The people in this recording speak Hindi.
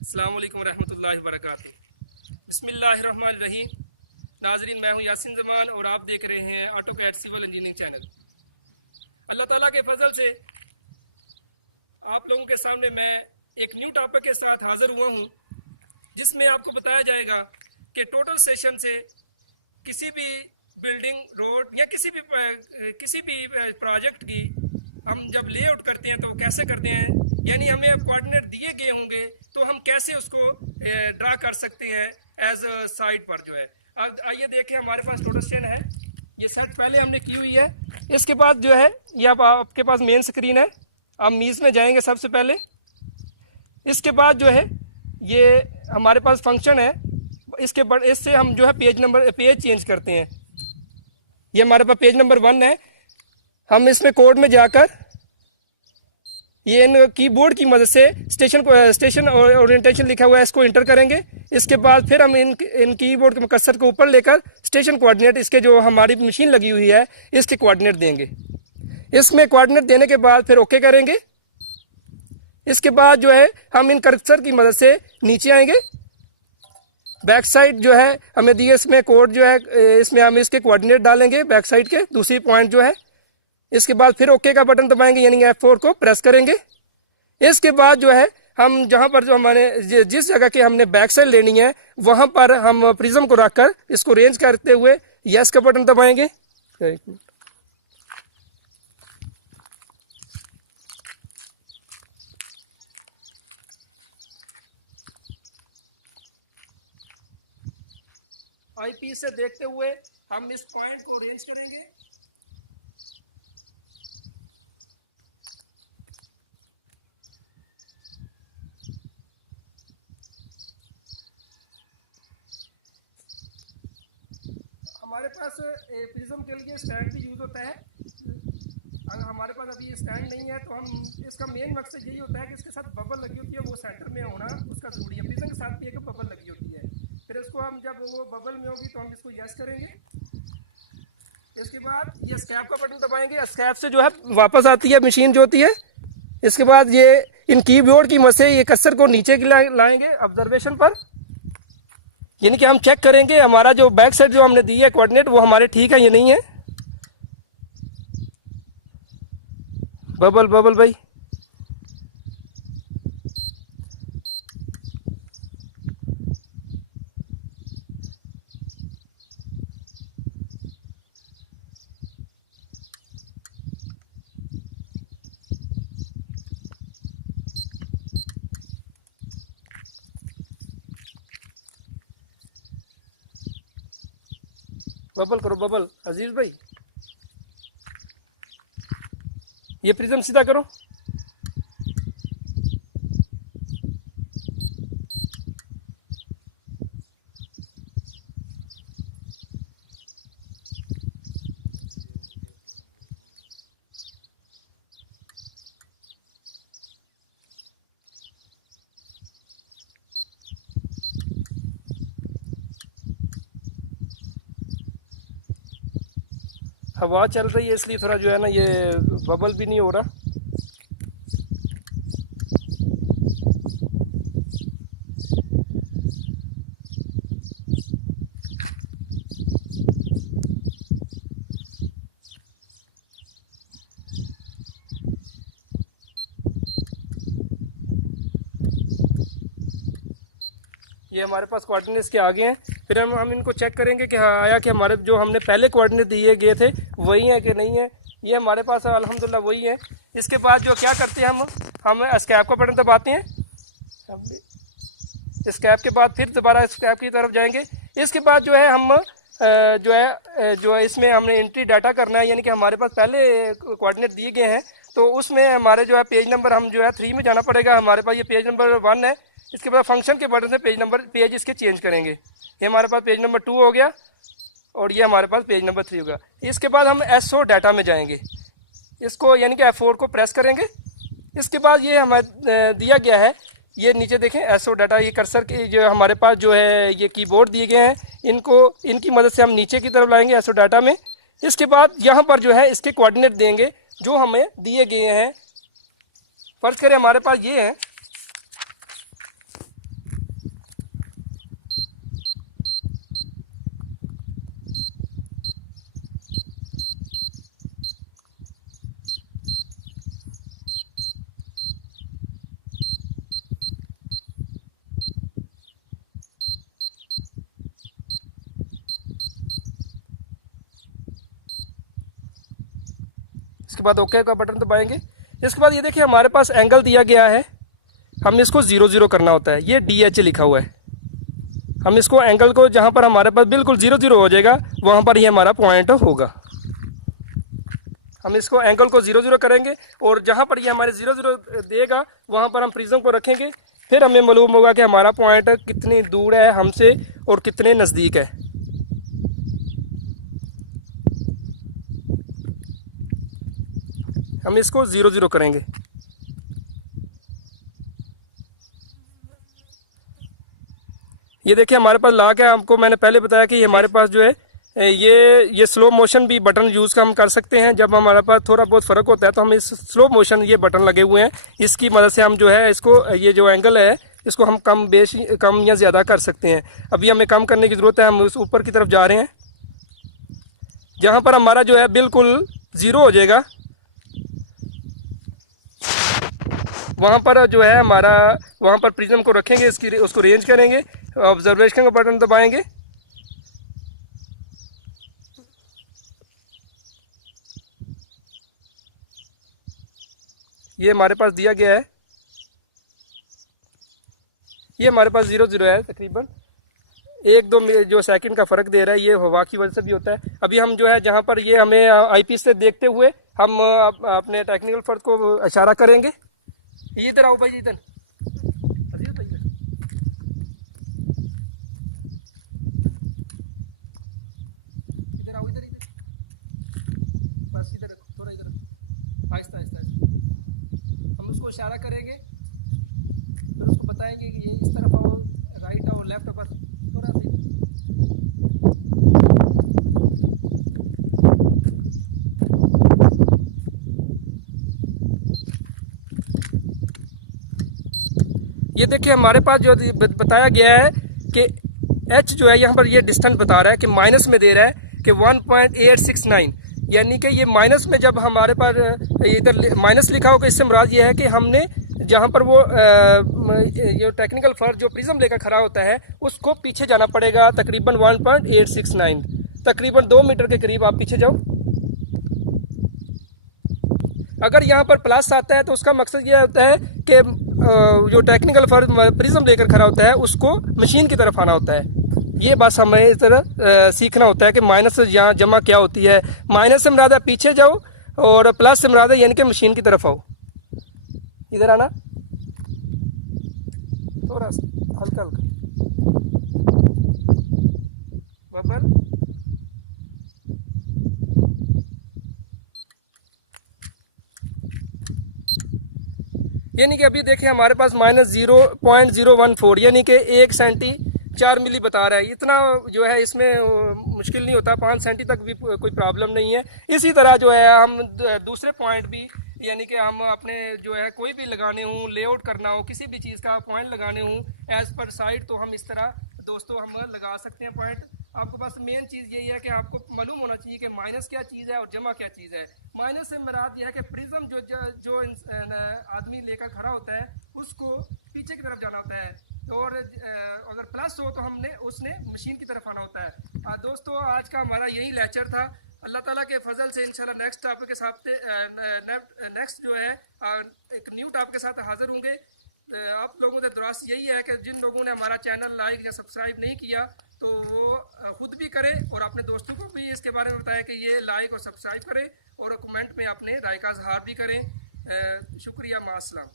अस्सलाम वालेकुम रहमतुल्लाहि व बरकातुहू। बिस्मिल्लाहिर्रहमानिर्रहीम। नाजरीन, मैं हूं यासिन जमान और आप देख रहे हैं ऑटोकैड सिविल इंजीनियरिंग चैनल। अल्लाह ताला के फजल से आप लोगों के सामने मैं एक न्यू टॉपिक के साथ हाजिर हुआ हूं, जिसमें आपको बताया जाएगा कि टोटल सेशन से किसी भी बिल्डिंग, रोड या किसी भी प्रोजेक्ट की हम जब लेआउट करते हैं तो कैसे करते हैं, यानी हमें अब कोऑर्डिनेट दिए गए होंगे तो हम कैसे उसको ड्रा कर सकते हैं एज साइड पर जो है। अब आइए देखें, हमारे पास टोटल सेशन है, ये सेट पहले हमने की हुई है। इसके बाद जो है ये अब आपके पास मेन स्क्रीन है, आप मीज़ में जाएंगे सबसे पहले। इसके बाद जो है ये हमारे पास फंक्शन है, इससे हम जो है पेज चेंज करते हैं। ये हमारे पास पेज नंबर 1 है। हम इसमें कोड में जाकर ये इन कीबोर्ड की मदद से स्टेशन ओरिएंटेशन लिखा हुआ है, इसको इंटर करेंगे। इसके बाद फिर हम इन कीबोर्ड के कर्सर को ऊपर लेकर स्टेशन कोऑर्डिनेट, इसके जो हमारी मशीन लगी हुई है इसके कोऑर्डिनेट देंगे। इसमें कोऑर्डिनेट देने के बाद फिर ओके करेंगे। इसके बाद जो है हम इन कर्सर की मदद से नीचे आएंगे। बैक साइड जो है हमें दिए, इसमें कोड जो है इसमें हम इसके कोऑर्डिनेट डालेंगे बैक साइड के दूसरी पॉइंट जो है। इसके बाद फिर ओके का बटन दबाएंगे, यानी F4 को प्रेस करेंगे। इसके बाद जो है हम जहां पर जो हमारे जिस जगह की हमने बैक साइड लेनी है वहां पर हम प्रिज्म को रखकर इसको रेंज करते हुए यस का बटन दबाएंगे। IP से देखते हुए हम इस पॉइंट को रेंज करेंगे। हमारे पास प्रिज्म के लिए स्टैंड भी यूज होता है। अगर हमारे पास अभी स्टैंड नहीं है तो हम इसका मेन मकसद यही होता है कि इसके साथ बबल लगी होती है, वो सेंटर में होना उसका जरूरी है। प्रिज्म के साथ भी एक बबल लगी होती है। फिर इसको हम जब वो बबल में होगी तो हम इसको यस करेंगे। इसके बाद ये स्कैप का बटन दबाएंगे। स्कैप से जो है वापस आती है मशीन जो होती है। इसके बाद ये इन कीबोर्ड की मदद से ये कर्सर को नीचे लाएंगे ऑब्जर्वेशन पर, यानी कि हम चेक करेंगे हमारा जो बैक साइड जो हमने दी है कोऑर्डिनेट वो हमारे ठीक है या नहीं है। बबल भाई, बबल करो बबल। अजीज भाई, ये प्रिज्म सीधा करो। हवा चल रही है इसलिए थोड़ा जो है ना ये बबल भी नहीं हो रहा। ये हमारे पास कोऑर्डिनेट्स के आगे हैं। फिर हम इनको चेक करेंगे कि हाँ आया कि हमारे जो हमने पहले कोऑर्डिनेट दिए गए थे वही है कि नहीं है। ये हमारे पास अल्हम्दुलिल्लाह वही है। इसके बाद जो क्या करते हैं हम स्कैप का बटन दबाते हैं। स्कैप के बाद फिर दोबारा स्कैप की तरफ जाएंगे। इसके बाद जो है हम जो है इसमें हमने एंट्री डाटा करना है, यानी कि हमारे पास पहले कोऑर्डिनेट दिए गए हैं तो उसमें हमारे जो है पेज नंबर हम जो है 3 में जाना पड़ेगा। हमारे पास ये पेज नंबर 1 है। इसके बाद फंक्शन के बटन से पेज इसके चेंज करेंगे। ये हमारे पास पेज नंबर 2 हो गया और ये हमारे पास पेज नंबर 3 होगा। इसके बाद हम SO डाटा में जाएंगे, इसको यानी कि F4 को प्रेस करेंगे। इसके बाद ये हमें दिया गया है, ये नीचे देखें SO डाटा, ये कर्सर की जो हमारे पास जो है ये कीबोर्ड दिए गए हैं, इनकी मदद से हम नीचे की तरफ लाएंगे SO डाटा में। इसके बाद यहाँ पर जो है इसके कोऑर्डिनेट देंगे जो हमें दिए गए हैं। फर्ज करें हमारे पास ये है, इसके बाद ओके का बटन दबाएंगे। इसके बाद ये देखिए हमारे पास एंगल दिया गया है, हम इसको 0 0 करना होता है। ये DH लिखा हुआ है, हम इसको एंगल को जहाँ पर हमारे पास बिल्कुल 0 0 हो जाएगा वहाँ पर ये हमारा पॉइंट होगा। हम इसको एंगल को 0 0 करेंगे और जहाँ पर ये हमारे 0 0 देगा वहाँ पर हम प्रिज्म को रखेंगे। फिर हमें मालूम होगा कि हमारा पॉइंट कितनी दूर है हमसे और कितने नज़दीक है। हम इसको 0 0 करेंगे। ये देखिए हमारे पास लॉक है। आपको मैंने पहले बताया कि हमारे पास जो है ये स्लो मोशन भी बटन यूज़ हम कर सकते हैं। जब हमारे पास थोड़ा बहुत फ़र्क होता है तो हम इस स्लो मोशन ये बटन लगे हुए हैं, इसकी मदद से हम जो है इसको ये जो एंगल है इसको हम कम या ज़्यादा कर सकते हैं। अभी हमें कम करने की ज़रूरत है, हम उस ऊपर की तरफ जा रहे हैं। जहाँ पर हमारा जो है बिल्कुल 0 हो जाएगा वहाँ पर जो है हमारा वहाँ पर प्रिज्म को रखेंगे, उसको रेंज करेंगे, ऑब्जर्वेशन का बटन दबाएंगे। ये हमारे पास दिया गया है, ये हमारे पास 0 0 है, तकरीबन 1-2 जो सेकंड का फ़र्क दे रहा है। ये हवा की वजह से भी होता है। अभी हम जो है जहाँ पर ये हमें आईपीस से देखते हुए हम अपने टेक्निकल फर्द को इशारा करेंगे। इधर आओ भाई, इधर इधर आओ, इधर इधर बस इधर थोड़ा इधर आहिस्ता आहिस्ता हम उसको इशारा करेंगे, फिर उसको बताएंगे कि ये इस तरफ आओ, राइट आओ, लेफ्ट पर थोड़ा सा। ये देखिए हमारे पास जो बताया गया है कि H जो है यहाँ पर ये डिस्टेंस बता रहा है कि माइनस में दे रहा है कि 1.869, यानी कि ये माइनस में जब हमारे पास इधर माइनस लिखा होगा इससे मुराद ये है कि हमने जहाँ पर वो जो टेक्निकल फर्द जो प्रिज्म लेकर खड़ा होता है उसको पीछे जाना पड़ेगा, तकरीबन 1.869, तकरीबन 2 मीटर के करीब आप पीछे जाओ। अगर यहाँ पर प्लस आता है तो उसका मकसद ये होता है कि जो टेक्निकल फर्द प्रिज्म लेकर खड़ा होता है उसको मशीन की तरफ आना होता है। ये बस हमें इस तरह सीखना होता है कि माइनस से यहाँ जमा क्या होती है। माइनस से मुराद है पीछे जाओ और प्लस से मुराद है यानी कि मशीन की तरफ आओ। इधर आना थोड़ा सा हल्का हल्का बबल। यानी कि अभी देखिए हमारे पास -0.014 यानी कि 1 सेंटी 4 मिली बता रहा है। इतना जो है इसमें मुश्किल नहीं होता, 5 सेंटी तक भी कोई प्रॉब्लम नहीं है। इसी तरह जो है हम दूसरे पॉइंट भी, यानी कि हम अपने जो है कोई भी लगाने हों, लेआउट करना हो, किसी भी चीज़ का पॉइंट लगाने हों एज़ पर साइड, तो हम इस तरह दोस्तों हम लगा सकते हैं पॉइंट। आपको बस मेन चीज़ यही है कि आपको मालूम होना चाहिए कि माइनस क्या चीज़ है और जमा क्या चीज़ है। माइनस से मुराद यह है कि प्रिज्म जो आदमी लेकर खड़ा होता है उसको पीछे की तरफ जाना होता है, और अगर प्लस हो तो हमने उसने मशीन की तरफ आना होता है। दोस्तों आज का हमारा यही लेक्चर था। अल्लाह ताला के फजल से इंशाल्लाह नेक्स्ट टॉपिक के साथ नेक्स्ट जो है एक न्यू टॉपिक के साथ हाजिर होंगे। आप लोगों से दुआस यही है कि जिन लोगों ने हमारा चैनल लाइक या सब्सक्राइब नहीं किया तो वो खुद भी करें और अपने दोस्तों को भी इसके बारे में बताएं कि ये लाइक और सब्सक्राइब करें, और कमेंट में अपने राय का इजहार भी करें। शुक्रिया, मास्सलाम।